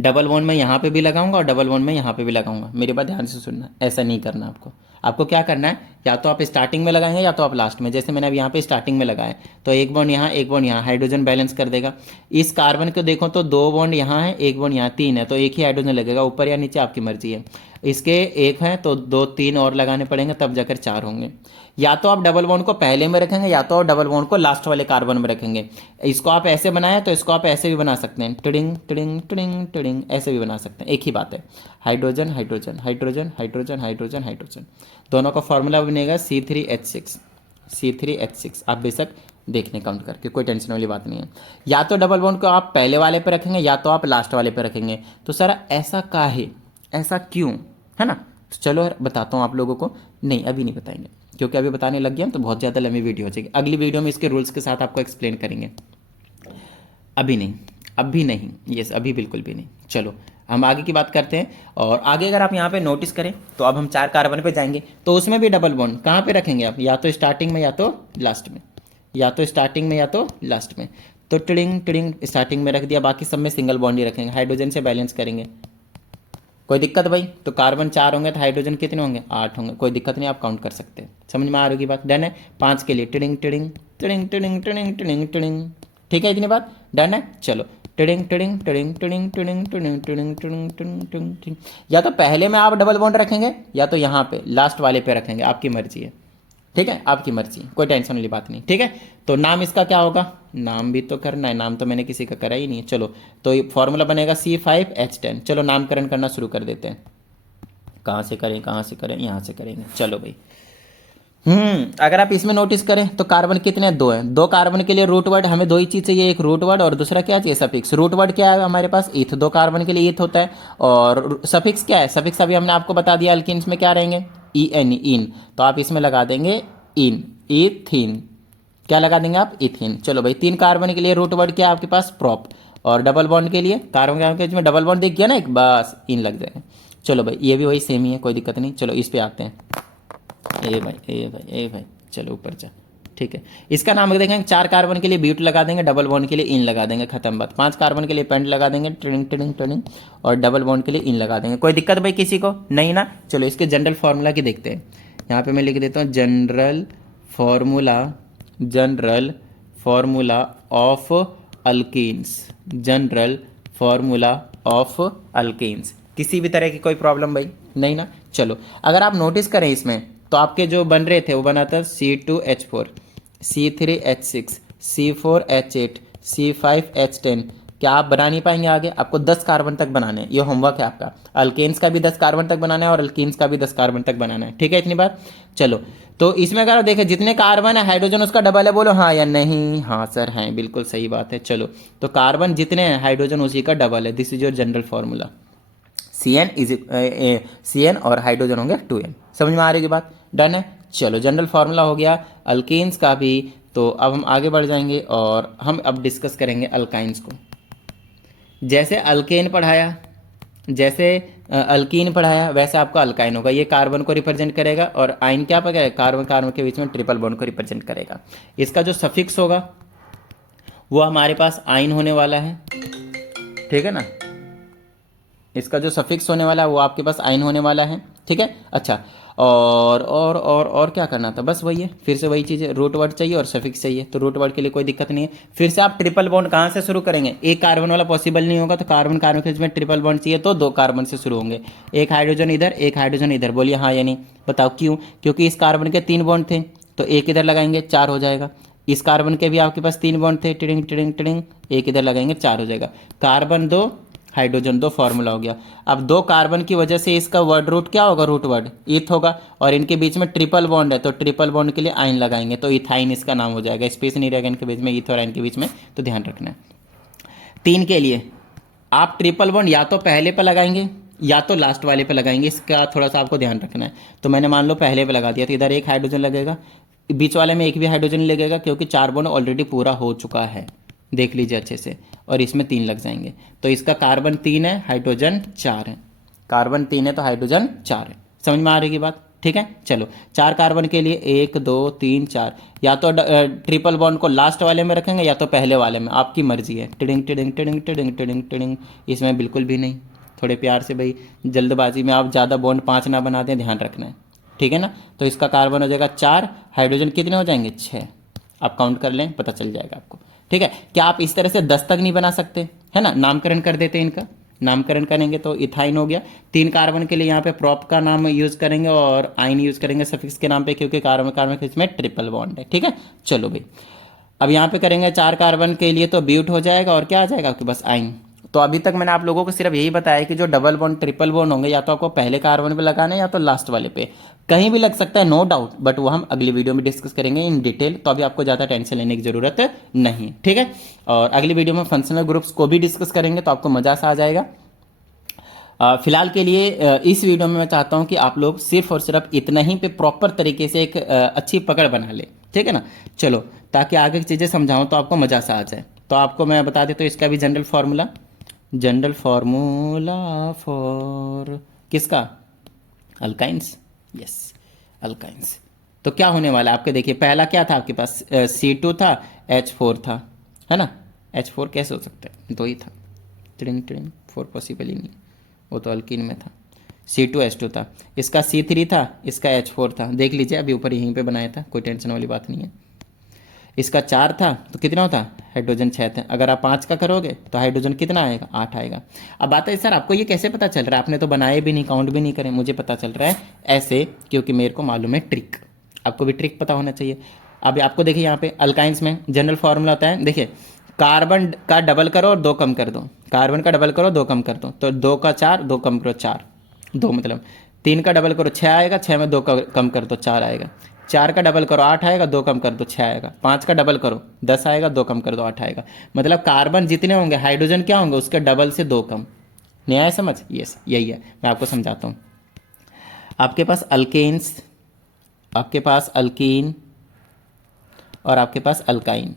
डबल बॉन्ड में यहाँ पे भी लगाऊंगा और डबल बॉन्ड में यहाँ पे भी लगाऊंगा। मेरी बात ध्यान से सुनना, ऐसा नहीं करना आपको। आपको क्या करना है, या तो आप स्टार्टिंग में लगाएंगे या तो आप लास्ट में। जैसे मैंने अब यहाँ पे स्टार्टिंग में लगाया तो एक बॉन्ड यहाँ एक बॉन्ड यहाँ, हाइड्रोजन बैलेंस कर देगा। इस कार्बन को देखो तो 2 बॉन्ड यहाँ है एक बॉन्ड यहाँ, 3 है तो एक ही हाइड्रोजन लगेगा, ऊपर या नीचे आपकी मर्जी है। इसके 1 है तो 2 3 और लगाने पड़ेंगे तब जाकर 4 होंगे। या तो आप डबल बॉन्ड को पहले में रखेंगे या तो आप डबल बॉन्ड को लास्ट वाले कार्बन में रखेंगे। इसको आप ऐसे बनाए तो इसको आप ऐसे भी बना सकते हैं, टिडिंग टिडिंग टिडिंग टिडिंग, ऐसे भी बना सकते हैं, एक ही बात है। Hydrogen hydrogen hydrogen hydrogen hydrogen hydrogen, दोनों का फॉर्मूला बनेगा C3H6। C3H6 आप बेशक देखने काउंट करके, कोई टेंशन वाली बात नहीं है। या तो डबल बॉन्ड को आप पहले वाले पे रखेंगे या तो आप लास्ट वाले पे रखेंगे। तो सर ऐसा काहे, ऐसा क्यों, है ना। तो चलो बताता हूँ आप लोगों को। नहीं अभी नहीं बताएंगे, क्योंकि अभी बताने लग गया तो बहुत ज़्यादा लंबी वीडियो हो जाएगी। अगली वीडियो में इसके रूल्स के साथ आपको एक्सप्लेन करेंगे। अभी नहीं, अभी नहीं, यस अभी बिल्कुल भी नहीं। चलो हम आगे की बात करते हैं। और आगे अगर आप यहाँ पे नोटिस करें तो अब हम 4 कार्बन पे जाएंगे तो उसमें भी डबल बॉन्ड कहाँ पे रखेंगे आप, या तो स्टार्टिंग में या तो लास्ट में, या तो स्टार्टिंग में या तो लास्ट में। तो टिडिंग टिडिंग स्टार्टिंग में रख दिया, बाकी सब में सिंगल बॉन्ड ही रखेंगे, हाइड्रोजन से बैलेंस करेंगे। कोई दिक्कत भाई, तो कार्बन 4 होंगे तो हाइड्रोजन कितने होंगे, 8 होंगे, कोई दिक्कत नहीं, आप काउंट कर सकते हैं। समझ में आ रही बात, डन है। 5 के लिए tiding tiding tiding tiding tiding tiding tiding, ठीक है इतनी बात, डन है। चलो tiding tiding tiding tiding tiding tiding tiding tiding tiding tiding tiding, या तो पहले में आप डबल बॉन्ड रखेंगे या तो यहाँ पे लास्ट वाले पे रखेंगे, आपकी मर्जी है, ठीक है आपकी मर्जी, कोई टेंशन वाली बात नहीं, ठीक है। तो नाम इसका क्या होगा, नाम भी तो करना है, नाम तो मैंने किसी का करा ही नहीं है। चलो तो ये फॉर्मूला बनेगा C5H10। चलो नामकरण करना शुरू कर देते हैं। कहाँ से करें कहाँ से करें, यहाँ से करेंगे। चलो भाई अगर आप इसमें नोटिस करें तो कार्बन कितने, 2 हैं। 2 कार्बन के लिए रूट वर्ड हमें 2 ही चीज़ चाहिए, एक रूट वर्ड और दूसरा क्या चाहिए, सफिक्स। रूट वर्ड क्या है हमारे पास, ईथ। 2 कार्बन के लिए ईथ होता है। और सफिक्स क्या है, सफिक्स अभी हमने आपको बता दिया, अल्किन्स में क्या रहेंगे, EN इन। तो आप इसमें लगा देंगे इन, इथिन। क्या लगा देंगे आप, इथिन। चलो भाई 3 कार्बन के लिए रूट वर्ड क्या है आपके पास, प्रोप। और डबल बॉन्ड के लिए कार्बन के में डबल बॉन्ड दिख गया ना एक, बस इन लग जाएगा। चलो भाई ये भी वही सेम ही है, कोई दिक्कत नहीं। चलो इस पे आते हैं, ए भाई ए भाई ए भाई, चलो ऊपर जा, ठीक है। इसका नाम देखेंगे, 4 कार्बन के लिए ब्यूट लगा देंगे, डबल बॉन्ड के लिए इन लगा देंगे, खत्म बात। 5 कार्बन के लिए पेंट लगा देंगे, ट्रिंग ट्रिंग ट्रिंग, और डबल बॉन्ड के लिए इन लगा देंगे। कोई दिक्कत भाई किसी को नहीं ना? चलो इसके जनरल फार्मूला की देखते हैं। यहाँ पे मैं लिख देता हूँ general formula of alkenes, general formula of alkenes. किसी भी तरह की कोई प्रॉब्लम भाई नहीं ना? चलो अगर आप नोटिस करें इसमें, तो आपके जो बन रहे थे वो बना था C2H4, C3H6, C4H8, C5H10। क्या आप बना नहीं पाएंगे आगे? आपको 10 कार्बन तक बनाने हैं, ये होमवर्क है आपका। अल्केन्स का भी 10 कार्बन तक बनाना है और अल्कीन्स का भी 10 कार्बन तक बनाना है, ठीक है? इतनी बात। चलो तो इसमें अगर आप देखें जितने कार्बन है हाइड्रोजन उसका डबल है, बोलो हाँ या नहीं? हाँ सर हैं, बिल्कुल सही बात है। चलो तो कार्बन जितने हैं हाइड्रोजन उसी का डबल है। This is your general formula. CN और हाइड्रोजन होंगे 2N। समझ में आ रही है बात? डन है। चलो जनरल फार्मूला हो गया अल्केन्स का भी। तो अब हम आगे बढ़ जाएंगे और हम अब डिस्कस करेंगे अल्काइंस को। जैसे अल्केन पढ़ाया, जैसे अल्कीन पढ़ाया, वैसे आपका अल्काइन होगा। ये कार्बन को रिप्रेजेंट करेगा और आइन क्या पकड़ेगा? कार्बन कार्बन के बीच में ट्रिपल बॉन्ड को रिप्रेजेंट करेगा। इसका जो सफिक्स होगा वो हमारे पास आइन होने वाला है, ठीक है ना? इसका जो सफिक्स होने वाला है वो आपके पास आइन होने वाला है, ठीक है? अच्छा, और क्या करना था? बस वही है, फिर से वही चीज़ है, रूट वर्ड चाहिए और सफिक्स चाहिए। तो रूट वर्ड के लिए कोई दिक्कत नहीं है। फिर से आप ट्रिपल बॉन्ड कहाँ से शुरू करेंगे? एक कार्बन वाला पॉसिबल नहीं होगा, तो कार्बन कार्बन के बीच में ट्रिपल बॉन्ड चाहिए, तो 2 कार्बन से शुरू होंगे। एक हाइड्रोजन इधर, एक हाइड्रोजन इधर। बोलिए हाँ या नहीं? बताओ क्यों? क्योंकि इस कार्बन के 3 बॉन्ड थे, तो एक इधर लगाएंगे 4 हो जाएगा। इस कार्बन के भी आपके पास 3 बॉन्ड थे, टिडिंग टिडिंग टिडिंग, एक इधर लगाएंगे 4 हो जाएगा। कार्बन 2 हाइड्रोजन 2 फार्मूला हो गया। अब 2 कार्बन की वजह से इसका वर्ड रूट क्या होगा? रूट वर्ड ईथ होगा, और इनके बीच में ट्रिपल बॉन्ड है, तो ट्रिपल बॉन्ड के लिए आइन लगाएंगे, तो इथाइन इसका नाम हो जाएगा। स्पेस नहीं रहेगा इनके बीच में, ईथ और आइन के बीच में, तो ध्यान रखना है। 3 के लिए आप ट्रिपल बॉन्ड या तो पहले पे लगाएंगे या तो लास्ट वाले पे लगाएंगे, इसका थोड़ा सा आपको ध्यान रखना है। तो मैंने मान लो पहले पे लगा दिया, तो इधर एक हाइड्रोजन लगेगा, बीच वाले में एक भी हाइड्रोजन नहीं लगेगा, क्योंकि 4 बॉन्ड ऑलरेडी पूरा हो चुका है। देख लीजिए अच्छे से, और इसमें 3 लग जाएंगे, तो इसका कार्बन 3 है, हाइड्रोजन 4 है। कार्बन 3 है तो हाइड्रोजन 4 है। समझ में आ रही बात? ठीक है। चलो 4 कार्बन के लिए 1 2 3 4, या तो ट्रिपल बॉन्ड को लास्ट वाले में रखेंगे या तो पहले वाले में, आपकी मर्जी है। Tiding tiding tiding tiding tiding tiding, इसमें बिल्कुल भी नहीं। थोड़े प्यार से भाई, जल्दबाजी में आप ज़्यादा बॉन्ड 5 ना बना दें, ध्यान रखना है, ठीक है ना? तो इसका कार्बन हो जाएगा 4, हाइड्रोजन कितने हो जाएंगे? 6। आप काउंट कर लें, पता चल जाएगा आपको, ठीक है? क्या आप इस तरह से 10 तक नहीं बना सकते? है ना, नामकरण कर देते हैं इनका। नामकरण करेंगे तो इथाइन हो गया। 3 कार्बन के लिए यहाँ पे प्रॉप का नाम यूज करेंगे और आइन यूज करेंगे सफिक्स के नाम पे, क्योंकि कार्बन कार्बन के इसमें ट्रिपल बॉन्ड है, ठीक है? चलो भाई, अब यहाँ पे करेंगे 4 कार्बन के लिए तो ब्यूट हो जाएगा, और क्या आ जाएगा आपके पास? आइन। तो अभी तक मैंने आप लोगों को सिर्फ यही बताया कि जो डबल बॉन्ड ट्रिपल बॉन्ड होंगे, या तो आपको पहले कार्बन पे लगाना है या तो लास्ट वाले पे, कहीं भी लग सकता है, नो डाउट, बट वो हम अगली वीडियो में डिस्कस करेंगे इन डिटेल। तो अभी आपको ज़्यादा टेंशन लेने की जरूरत नहीं है, ठीक है? और अगली वीडियो में फंक्शनल ग्रुप्स को भी डिस्कस करेंगे, तो आपको मजा सा आ जाएगा। फिलहाल के लिए इस वीडियो में मैं चाहता हूं कि आप लोग सिर्फ और सिर्फ इतना ही पे प्रॉपर तरीके से एक अच्छी पकड़ बना ले, ठीक है ना? चलो, ताकि आगे की चीज़ें समझाऊं तो आपको मज़ा सा आ जाए। तो आपको मैं बता देता हूँ इसका भी जनरल फार्मूला फॉर किसका? अल्काइंस। Yes, alkynes. तो क्या होने वाला है आपके? देखिए, पहला क्या था आपके पास? C2 था, H4 था, है ना? H4 कैसे हो सकता है? 2 ही था। टिडिंग टिडिंग, 4 पॉसिबल ही नहीं, वो तो अल्कीन में था। C2H2 था, इसका C3 था, इसका H4 था। देख लीजिए, अभी ऊपर यहीं पे बनाया था, कोई टेंशन वाली बात नहीं है। इसका 4 था तो कितना होता? हाइड्रोजन 6 थे। अगर आप 5 का करोगे तो हाइड्रोजन कितना आएगा? 8 आएगा। अब बात है सर, आपको ये कैसे पता चल रहा है? आपने तो बनाए भी नहीं, काउंट भी नहीं करे। मुझे पता चल रहा है ऐसे, क्योंकि मेरे को मालूम है ट्रिक। आपको भी ट्रिक पता होना चाहिए। अब आपको देखिए, यहाँ पे अल्काइंस में जनरल फार्मूला होता है, देखिए, कार्बन का डबल करो और 2 कम कर दो। कार्बन का डबल करो, 2 कम कर दो, तो 2 का 4, 2 कम करो 4, 2 मतलब 3 का डबल करो 6 आएगा, 6 में 2 कम कर दो 4 आएगा। 4 का डबल करो 8 आएगा, 2 कम कर दो 6 आएगा। 5 का डबल करो 10 आएगा, 2 कम कर दो 8 आएगा। मतलब कार्बन जितने होंगे, हाइड्रोजन क्या होंगे? उसके डबल से 2 कम। नहीं आया समझ? यस, यही है। मैं आपको समझाता हूँ। आपके पास अल्केन्स, आपके पास अल्कीन, और आपके पास अल्काइन।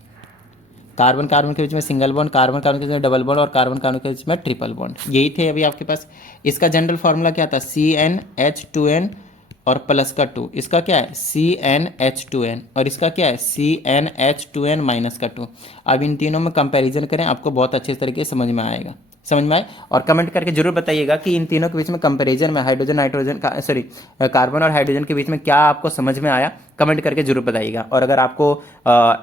कार्बन कार्बन के बीच में सिंगल बॉन्ड, कार्बन कार्बन के बीच में डबल बॉन्ड, और कार्बन कार्बन के बीच में ट्रिपल बॉन्ड। यही थे अभी आपके पास। इसका जनरल फार्मूला क्या था? CnH2n और प्लस का 2, इसका क्या है CnH2n, और इसका क्या है CnH2n माइनस का 2। अब इन तीनों में कंपैरिजन करें, आपको बहुत अच्छे तरीके से समझ में आएगा, समझ में आए। और कमेंट करके जरूर बताइएगा कि इन तीनों के बीच में कंपैरिजन में हाइड्रोजन नाइट्रोजन का सॉरी कार्बन और हाइड्रोजन के बीच में क्या आपको समझ में आया, कमेंट करके जरूर बताइएगा। और अगर आपको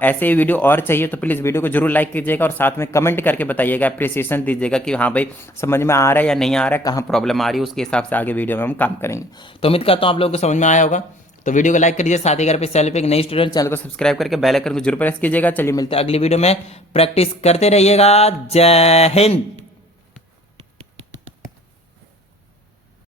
ऐसे ही वीडियो और चाहिए तो प्लीज़ वीडियो को जरूर लाइक कीजिएगा और साथ में कमेंट करके बताइएगा, अप्रिसिएशन दीजिएगा कि हाँ भाई समझ में आ रहा है या नहीं आ रहा है, कहाँ प्रॉब्लम आ रही है, उसके हिसाब से आगे वीडियो में हम काम करेंगे। तो उम्मीद करता हूँ आप लोगों को समझ में आया होगा। तो वीडियो को लाइक करिए, साथ ही अगर आप इस चैनल पे एक नई स्टूडेंट, चैनल को सब्सक्राइब करके बेल आइकन को जरूर प्रेस कीजिएगा। चलिए मिलते हैं अगली वीडियो में, प्रैक्टिस करते रहिएगा। जय हिंद।